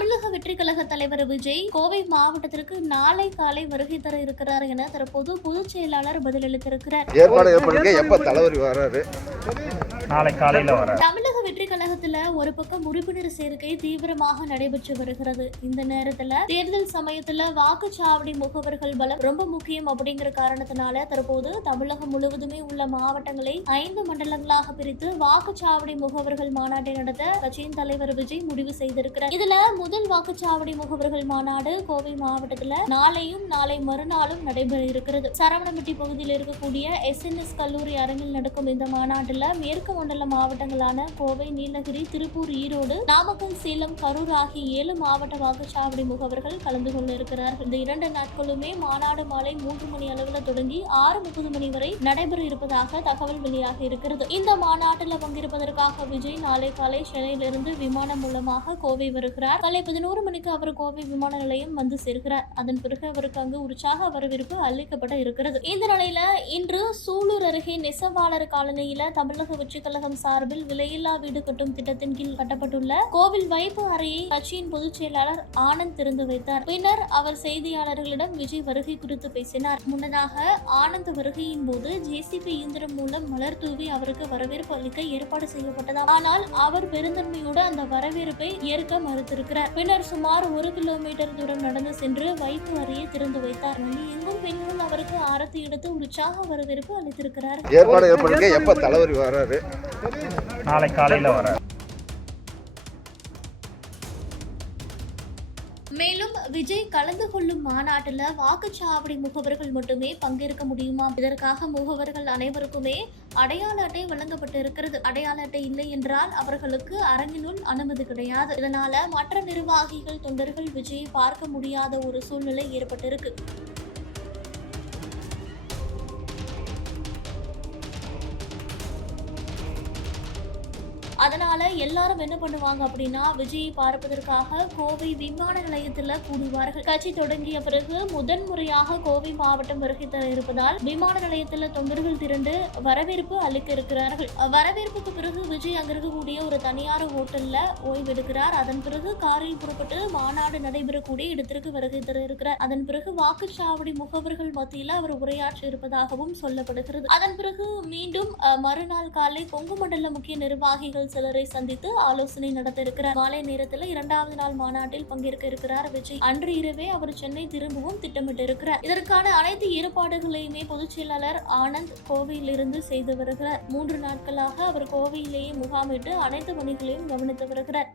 தமிழக வெற்றி கழக தலைவர் விஜய் கோவை மாவட்டத்திற்கு நாளை காலை வருகை தர இருக்கிறார் என தற்போது பொதுச் செயலாளர் பதிலளித்திருக்கிறார். ஏற்பாடு ஏற்படுங்க எப்ப தலைவர் வர்றாரு நாளை காலையில் வர தமிழக வெற்றி ஒரு பக்கம் உறுப்பினர் சேர்க்கை தீவிரமாக நடைபெற்று வருகிறது. இந்த நேரத்துல தேர்தல் சமயத்துல வாக்குச்சாவடி முகவர்கள் பலம் ரொம்ப முக்கியம் அப்படிங்கிற காரணத்தினால தற்போது தமிழகம் முழுவதுமே உள்ள மாவட்டங்களை ஐந்து மண்டலங்களாக பிரித்து வாக்குச்சாவடி முகவர்கள் மாநாட்டை நடத்த கட்சியின் தலைவர் விஜய் முடிவு செய்திருக்கிறார். இதுல முதல் வாக்குச்சாவடி முகவர்கள் மாநாடு கோவை மாவட்டத்துல நாளையும் நாளை மறுநாளும் நடைபெற இருக்கிறது. சரவணம்பட்டி பகுதியில் இருக்கக்கூடிய எஸ்என்எஸ் கல்லூரி அரங்கில் நடக்கும் இந்த மாநாட்டுல மேற்கு மண்டல மாவட்டங்களான கோவை நீலகிரி திருப்பூர் ஈரோடு நாமக்கல் சேலம் கரூர் ஆகிய ஏழு மாவட்ட வாக்குச்சாவடி முகவர்கள் கலந்து கொள்ள இருக்கிறார்கள். இந்த இரண்டு நாட்களுமே மாநாடு மாலை மூன்று மணி அளவில் தொடங்கி ஆறு முப்பது மணி வரை நடைபெற இருப்பதாக தகவல் வெளியாகி இருக்கிறது. இந்த மாநாட்டில் பங்கேற்பதற்காக விஜய் நாளை காலை சென்னையிலிருந்து விமானம் மூலமாக கோவை வருகிறார். காலை பதினோரு மணிக்கு அவர் கோவை விமான நிலையம் வந்து சேர்கிறார். அதன் பிறகு அவருக்கு அங்கு உற்சாக வரவேற்பு அளிக்கப்பட இருக்கிறது. இந்த நிலையில இன்று சூலூர் அருகே நெசவாளர் காலனியில தமிழக உச்சிக்கழகம் சார்பில் விலையில்லா வீடு கட்டும் திட்டத்தின் கீழ் கட்டப்பட்டுள்ள கோவில் வைப்பு அறையை கட்சியின் பொதுச் செயலாளர் ஆனந்த் திறந்து வைத்தார். பின்னர் அவர் செய்தியாளர்களிடம் விஜய் வருகை குறித்து பேசினார். முன்னதாக ஆனந்த் வருகையின் போது ஜேசிபி இயந்திரம் மூலம் மலர் தூவி அவருக்கு வரவேற்பு அளிக்க ஏற்பாடு செய்யப்பட்டதா ஆனால் அவர் பெருந்தன்மையோடு அந்த வரவேற்பை ஏற்க மறுத்திருக்கிறார். பின்னர் சுமார் ஒரு கிலோமீட்டர் தூரம் நடந்து சென்று வைப்பு அறையை திறந்து வைத்தார். எங்கும் பெண்கள் அவருக்கு ஆரத்தி எடுத்து உற்சாக வரவேற்பு அளித்திருக்கிறார் ஏற்பாடு எப்ப தலைவர் வர்றாரு? நாளை காலையில் வர விஜய் கலந்து கொள்ளும் மாநாட்டில் வாக்குச்சாவடி முகவர்கள் மட்டுமே பங்கேற்க முடியுமா? இதற்காக முகவர்கள் அனைவருக்குமே அடையாள அட்டை வழங்கப்பட்டு இருக்கிறது. அடையாள அட்டை இல்லை என்றால் அவர்களுக்கு அரங்கினுள் அனுமதி கிடையாது. இதனால மற்ற நிர்வாகிகள் தொண்டர்கள் விஜயை பார்க்க முடியாத ஒரு சூழ்நிலை ஏற்பட்டிருக்கு. அதனால எல்லாரும் என்ன பண்ணுவாங்க அப்படின்னா விஜயை பார்ப்பதற்காக கோவை விமான நிலையத்துல கூடுவார்கள். கட்சி தொடங்கிய பிறகு முதன் முறையாக கோவை மாவட்டம் வருகை தர இருப்பதால் விமான நிலையத்துல தொண்டர்கள் திரண்டு வரவேற்பு அளிக்க இருக்கிறார்கள். வரவேற்புக்கு பிறகு விஜய் அங்கிருக்கக்கூடிய ஒரு தனியார் ஹோட்டல்ல ஓய்வெடுக்கிறார். அதன் பிறகு காரில் புறப்பட்டு மாநாடு நடைபெறக்கூடிய இடத்திற்கு வருகை தர இருக்கிறார். அதன் பிறகு வாக்குச்சாவடி முகவர்கள் மத்தியில் அவர் உரையாற்ற இருப்பதாகவும் சொல்லப்படுகிறது. அதன் பிறகு மீண்டும் மறுநாள் காலை கொங்கு மண்டல முக்கிய நிர்வாகிகள் சிலரை சந்தித்து ஆலோசனை நடத்த இருக்கிறார். மாலை நேரத்தில் இரண்டாவது நாள் மாநாட்டில் பங்கேற்க இருக்கிறார் விஜய். அன்று இரவே அவர் சென்னை திரும்பவும் திட்டமிட்டு இருக்கிறார். இதற்கான அனைத்து ஏற்பாடுகளையுமே பொதுச் செயலாளர் ஆனந்த் கோவையிலிருந்து செய்து வருகிறார். மூன்று நாட்களாக அவர் கோவையிலேயே முகாமிட்டு அனைத்து பணிகளையும் கவனித்து வருகிறார்.